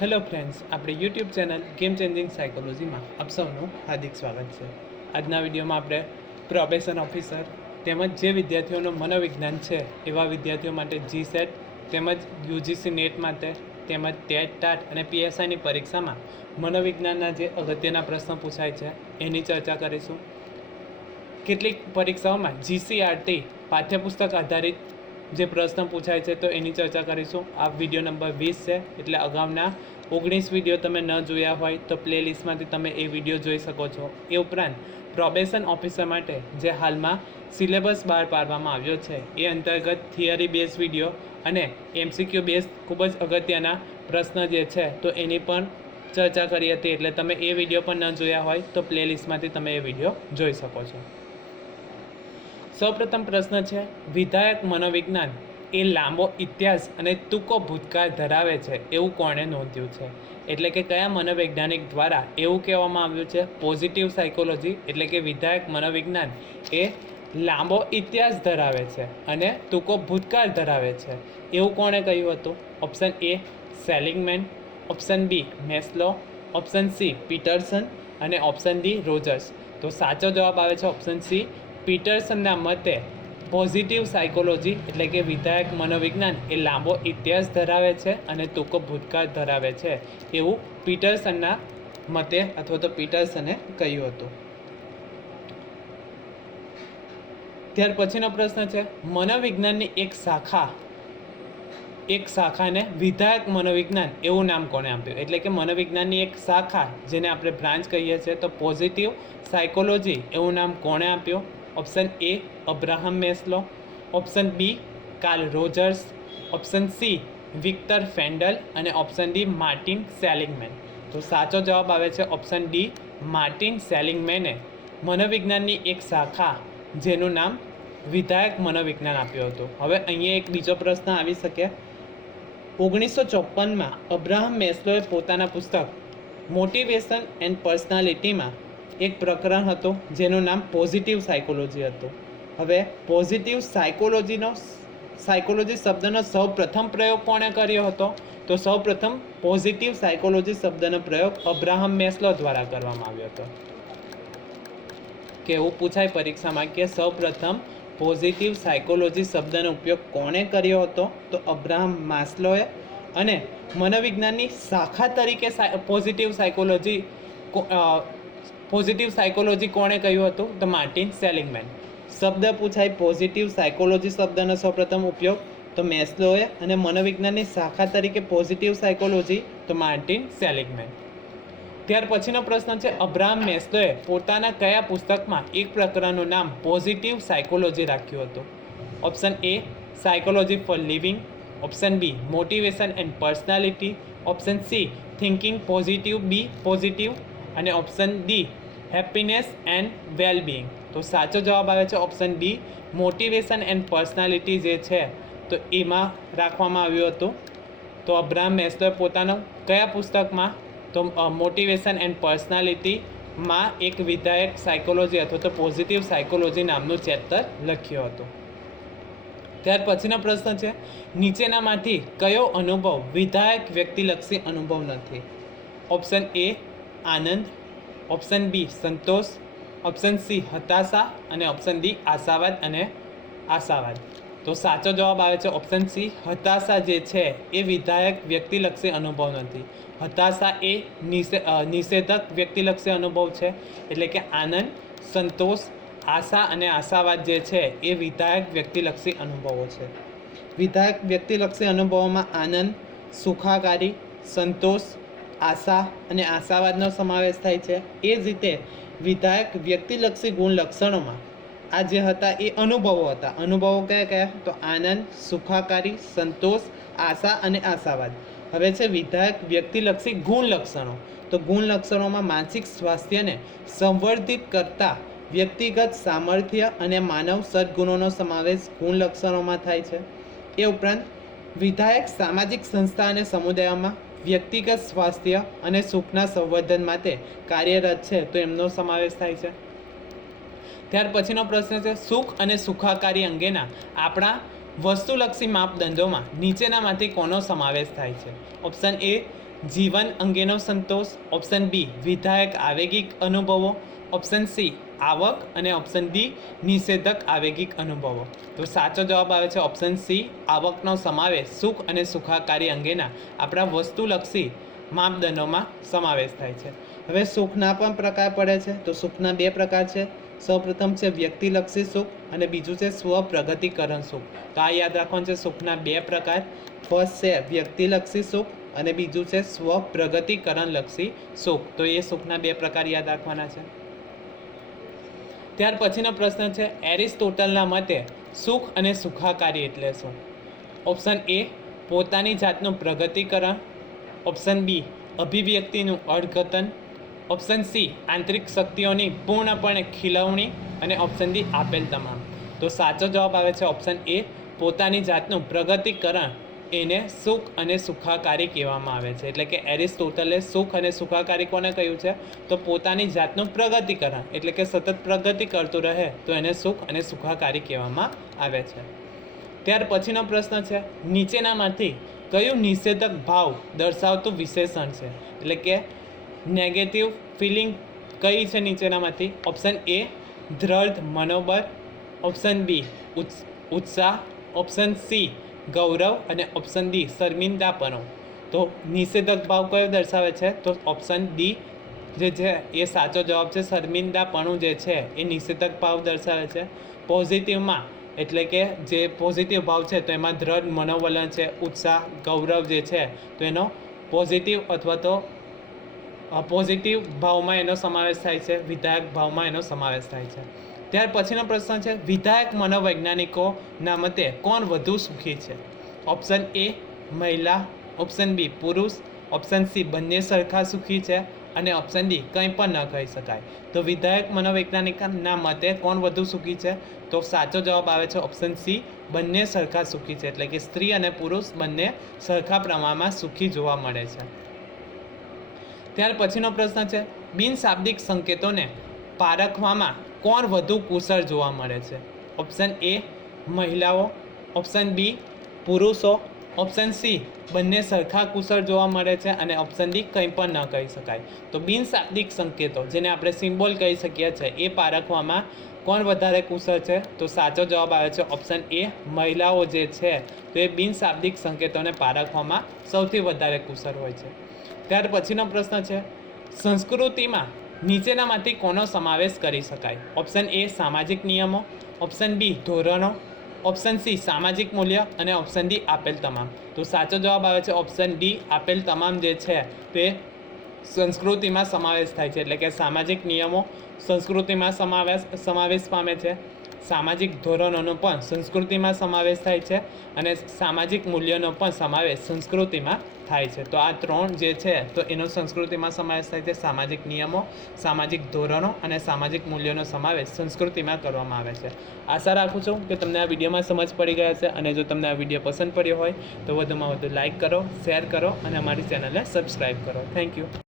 Hello friends આપણી YouTube channel game changing સાયકોલોજીમાં આપ સૌનું હાર્દિક સ્વાગત છે. આજના વિડીયોમાં આપણે પ્રોબેશન ઓફિસર તેમજ જે વિદ્યાર્થીઓનું મનોવિજ્ઞાન છે, એવા વિદ્યાર્થીઓ માટે જી સેટ તેમજ યુજીસી નેટ માટે તેમજ ટેટ, ટાટ અને પીએસઆઈની પરીક્ષામાં મનોવિજ્ઞાનના જે અગત્યના પ્રશ્નો પૂછાય છે, એની ચર્ચા કરીશું. કેટલીક પરીક્ષાઓમાં જીસીઆરટી પાઠ્યપુસ્તક આધારિત જે પ્રશ્ન પૂછાય છે તો એની ચર્ચા કરીશું. આ વીડિયો નંબર વીસ છે, એટલે અગાઉના ઓગણીસ વીડિયો તમે ન જોયા હોય તો પ્લેલિસ્ટમાંથી તમે એ વીડિયો જોઈ શકો છો. એ ઉપરાંત પ્રોબેશન ઓફિસર માટે જે હાલમાં સિલેબસ બહાર પાડવામાં આવ્યો છે, એ અંતર્ગત થિયરી બેઝ વીડિયો અને એમસીક્યુ બેઝ ખૂબ જ અગત્યના પ્રશ્ન જે છે તો એની પણ ચર્ચા કરી હતી, એટલે તમે એ વીડિયો પણ ન જોયા હોય તો પ્લેલિસ્ટમાંથી તમે એ વીડિયો જોઈ શકો છો. સૌપ્રથમ પ્રશ્ન છે, વિધાયક મનોવિજ્ઞાન એ લાંબો ઇતિહાસ અને ટૂંકો ભૂતકાળ ધરાવે છે એવું કોણે નોંધ્યું છે? એટલે કે કયા મનોવૈજ્ઞાનિક દ્વારા એવું કહેવામાં આવ્યું છે? પોઝિટિવ સાયકોલોજી એટલે કે વિધાયક મનોવિજ્ઞાન એ લાંબો ઇતિહાસ ધરાવે છે અને ટૂંકો ભૂતકાળ ધરાવે છે. એવું કોણે કહ્યું હતું? Option A Seligman option B Maslow option C Peterson અને ઓપ્શન ડી રોજર્સ. તો સાચો જવાબ આવે છે ઓપ્શન સી પીટરસનના મતે, પોઝિટિવ સાયકોલોજી એટલે કે વિધાયક મનોવિજ્ઞાન એ લાંબો ઇતિહાસ ધરાવે છે અને ટૂંકો ભૂતકાળ ધરાવે છે, એવું પીટરસનના મતે અથવા તો પીટરસને કહ્યું હતું. ત્યાર પછીનો પ્રશ્ન છે, મનોવિજ્ઞાનની એક શાખા, એક શાખાને વિધાયક મનોવિજ્ઞાન એવું નામ કોણે આપ્યું? એટલે કે મનોવિજ્ઞાનની એક શાખા જેને આપણે બ્રાન્ચ કહીએ છીએ, તો પોઝિટિવ સાયકોલોજી એવું નામ કોણે આપ્યું? Option A Abraham Maslow option B Carl Rogers option C Victor Frankl અને ઓપ્શન ડી માર્ટિન સેલિંગમેન તો સાચો જવાબ આવે છે ઓપ્શન ડી માર્ટિન સેલિંગમેને મનોવિજ્ઞાનની એક શાખા જેનું નામ વિધાયક મનોવિજ્ઞાન આપ્યું હતું. હવે અહીંયા એક બીજો પ્રશ્ન આવી શકે. ઓગણીસો ચોપનમાં અબ્રાહમ મેસ્લોએ પોતાના પુસ્તક મોટિવેશન એન્ડ પર્સનાલિટીમાં એક પ્રકરણ હતું, જેનું નામ પોઝિટિવ સાયકોલોજી હતું. હવે પોઝિટિવ સાયકોલોજીનો સાયકોલોજી શબ્દનો સૌ પ્રથમ પ્રયોગ કોણે કર્યો હતો? તો સૌ પ્રથમ પોઝિટિવ સાયકોલોજી શબ્દનો પ્રયોગ અબ્રાહમ મેસ્લો દ્વારા કરવામાં આવ્યો હતો. કે એવું પૂછાય પરીક્ષામાં કે સૌ પ્રથમ પોઝિટિવ સાયકોલોજી શબ્દનો ઉપયોગ કોણે કર્યો હતો? તો અબ્રાહમ માસ્લોએ અને મનોવિજ્ઞાનની શાખા તરીકે પોઝિટિવ સાયકોલોજી પોઝિટિવ સાયકોલોજી કોણે કહ્યું હતું? તો માર્ટિન સેલિંગમેન. શબ્દ પૂછાય પોઝિટિવ સાયકોલોજી શબ્દનો સૌપ્રથમ ઉપયોગ. તો મેસ્લોએ અને મનોવિજ્ઞાનની શાખા તરીકે પોઝિટિવ સાયકોલોજી તો માર્ટિન સેલિંગમેન. ત્યાર પછીનો પ્રશ્ન છે, અબ્રાહમ મેસ્લોએ પોતાના કયા પુસ્તકમાં એક પ્રકરણનું નામ પોઝિટિવ સાયકોલોજી રાખ્યું હતું? Option A psychology for living option B motivation and personality option C thinking positive be positive અને option D happiness and wellbeing તો સાચો જવાબ આવે છે option D motivation and personality જે છે, તો એમાં રાખવામાં આવ્યું હતું. તો અબ્રાહમ મેસ્લોએ પોતાનો કયા પુસ્તકમાં, તો મોટિવેશન એન્ડ પર્સનાલિટીમાં એક વિધાયક સાયકોલોજી અથવા તો પોઝિટિવ સાયકોલોજી નામનું ચેપ્ટર લખ્યું હતું. ત્યાર પછીનો પ્રશ્ન છે, નીચેનામાંથી કયો અનુભવ વિધાયક વ્યક્તિલક્ષી અનુભવ નથી? ઓપ્શન એ આનંદ ઓપ્શન બી સંતોષ ઓપ્શન સી હતાશા અને ઓપ્શન ડી આશાવાદ અને આશાવાદ. તો સાચો જવાબ આવે છે ઓપ્શન સી હતાશા જે છે એ વિધાયક વ્યક્તિલક્ષી અનુભવ નથી. હતાશા એ નિષે નિષેધક વ્યક્તિલક્ષી અનુભવ છે. એટલે કે આનંદ, સંતોષ, આશા અને આશાવાદ જે છે એ વિધાયક વ્યક્તિલક્ષી અનુભવો છે. વિધાયક વ્યક્તિલક્ષી અનુભવોમાં આનંદ, સુખાકારી, સંતોષ આશા અને આશાવાદનો સમાવેશ થાય છે. એ જ રીતે વિધાયક વ્યક્તિલક્ષી ગુણ લક્ષણોમાં આ જે હતા એ અનુભવો હતા. અનુભવો કયા કયા? તો આનંદ, સુખાકારી, સંતોષ, આશા અને આશાવાદ. હવે છે વિધાયક વ્યક્તિલક્ષી ગુણ લક્ષણો. તો ગુણ લક્ષણોમાં માનસિક સ્વાસ્થ્યને સંવર્ધિત કરતા વ્યક્તિગત સામર્થ્ય અને માનવ સદગુણોનો સમાવેશ ગુણ લક્ષણોમાં થાય છે. એ ઉપરાંત વિધાયક સામાજિક સંસ્થા અને સમુદાયોમાં વ્યક્તિગત સ્વાસ્થ્ય અને સુખના સંવર્ધન માટે કાર્યરત છે, તો એમનો સમાવેશ થાય છે. ત્યાર પછીનો પ્રશ્ન છે, સુખ અને સુખાકારી અંગેના આપણા વસ્તુલક્ષી માપદંડોમાં નીચેનામાંથી કોનો સમાવેશ થાય છે? ઓપ્શન એ જીવન અંગેનો સંતોષ. ઓપ્શન બી વિધાયક આવેગિક અનુભવો. ઓપ્શન સી આવક અને ઓપ્શન ડી નિષેધક આવેગિક અનુભવો. તો સાચો જવાબ આવે છે ઓપ્શન સી આવકનો સમાવેશ સુખ અને સુખાકારી અંગેના આપણા વસ્તુલક્ષી માપદંડોમાં સમાવેશ થાય છે. હવે સુખના પણ પ્રકાર પડે છે. તો સુખના બે પ્રકાર છે. સૌપ્રથમ છે વ્યક્તિલક્ષી સુખ અને બીજું છે સ્વપ્રગતિકરણ સુખ. તો આ યાદ રાખવાનું છે સુખના બે પ્રકાર. ફર્સ્ટ છે વ્યક્તિલક્ષી સુખ અને બીજું છે સ્વપ્રગતિકરણ લક્ષી સુખ તો એ સુખના બે પ્રકાર યાદ રાખવાના છે. ત્યાર પછીનો પ્રશ્ન છે એરિસ્ટોટલના મતે સુખ અને સુખાકારી એટલે શું? ઓપ્શન એ પોતાની જાતનું પ્રગતિકરણ. ઓપ્શન બી અભિવ્યક્તિનું અર્થઘટન. ઓપ્શન સી આંતરિક શક્તિઓની પૂર્ણપણે ખીલવણી. અને ઓપ્શન ડી આપેલ તમામ. તો સાચો જવાબ આવે છે ઓપ્શન એ પોતાની જાતનું પ્રગતિકરણ. એને સુખ અને સુખાકારી કહેવામાં આવે છે. એટલે કે એરિસ્ટોટલે સુખ અને સુખાકારી કોને કહ્યું છે? તો પોતાની જાતનું પ્રગતિકરણ, એટલે કે સતત પ્રગતિ કરતું રહે, તો એને સુખ અને સુખાકારી કહેવામાં આવે છે. ત્યાર પછીનો પ્રશ્ન છે, નીચેનામાંથી કયું નિષેધક ભાવ દર્શાવતું વિશેષણ છે? એટલે કે નેગેટિવ ફિલિંગ કઈ છે નીચેનામાંથી? ઓપ્શન એ દ્રઢ, મનોબળ. ઓપ્શન બી ઉત્સાહ. ઓપ્શન સી ગૌરવ અને ઓપ્શન ડી શર્મિંદાપણો. તો નિષેધક ભાવ કયો દર્શાવે છે? તો ઓપ્શન ડી જે છે, એ સાચો જવાબ છે, શર્મિંદાપણું જે છે, એ નિષેધક ભાવ દર્શાવે છે. પોઝિટિવમાં એટલે કે જે પોઝિટિવ ભાવ છે, તો એમાં દ્રઢ મનોવલણ છે, ઉત્સાહ, ગૌરવ જે છે, તો એનો પોઝિટિવ અથવા તો પોઝિટિવ ભાવમાં એનો સમાવેશ થાય છે, વિધાયક ભાવમાં એનો સમાવેશ થાય છે. ત્યાર પછીનો પ્રશ્ન છે, વિધાયક મનોવૈજ્ઞાનિકોના મતે કોણ વધુ સુખી છે? ઓપ્શન એ મહિલા. ઓપ્શન બી પુરુષ. ઓપ્શન સી બંને સરખા સુખી છે અને ઓપ્શન ડી કંઈ પણ ન કહી શકાય. તો વિધાયક મનોવૈજ્ઞાનિકના મતે કોણ વધુ સુખી છે? તો સાચો જવાબ આવે છે ઓપ્શન સી બંને સરખા સુખી છે. એટલે કે સ્ત્રી અને પુરુષ બંને સરખા પ્રમાણમાં સુખી જોવા મળે છે. ત્યાર પછીનો પ્રશ્ન છે બિનશાબ્દિક સંકેતોને પારખવામાં કોણ વધુ કુશળ જોવા મળે છે? ઓપ્શન એ મહિલાઓ. ઓપ્શન બી પુરુષો. ઓપ્શન સી બંને સરખા કુશળ જોવા મળે છે અને ઓપ્શન ડી કંઈ પણ ન કહી શકાય. તો બિનશાબ્દિક સંકેતો, જેને આપણે સિમ્બોલ કહી શકીએ છીએ, એ પારખવામાં કોણ વધારે કુશળ છે? તો સાચો જવાબ આવે છે ઓપ્શન એ મહિલાઓ જે છે, તો એ બિનશાબ્દિક સંકેતોને પારખવામાં સૌથી વધારે કુશળ હોય છે. ત્યાર પછીનો પ્રશ્ન છે, સંસ્કૃતિમાં નીચેનામાંથી કોનો સમાવેશ કરી શકાય? ઓપ્શન એ સામાજિક નિયમો. ઓપ્શન બી ધોરણો. ઓપ્શન સી સામાજિક મૂલ્ય. અને ઓપ્શન ડી આપેલ તમામ. તો સાચો જવાબ આવે છે ઓપ્શન ડી આપેલ તમામ જે છે તે સંસ્કૃતિમાં સમાવેશ થાય છે. એટલે કે સામાજિક નિયમો સંસ્કૃતિમાં સમાવેશ સમાવેશ પામે છે. સામાજિક ધોરણોનો પણ સંસ્કૃતિમાં સમાવેશ થાય છે અને સામાજિક મૂલ્યોનો પણ સમાવેશ સંસ્કૃતિમાં થાય છે. તો આ ત્રણ જે છે, તો એનો સંસ્કૃતિમાં સમાવેશ થાય છે. સામાજિક નિયમો, સામાજિક ધોરણો અને સામાજિક મૂલ્યોનો સમાવેશ સંસ્કૃતિમાં કરવામાં આવે છે. આશા રાખું છું કે તમને આ વિડીયોમાં સમજ પડી ગયા છે અને જો તમને આ વીડિયો પસંદ પડ્યો હોય તો વધુમાં વધુ લાઇક કરો, શેર કરો અને અમારી ચેનલને સબસ્ક્રાઈબ કરો. Thank you.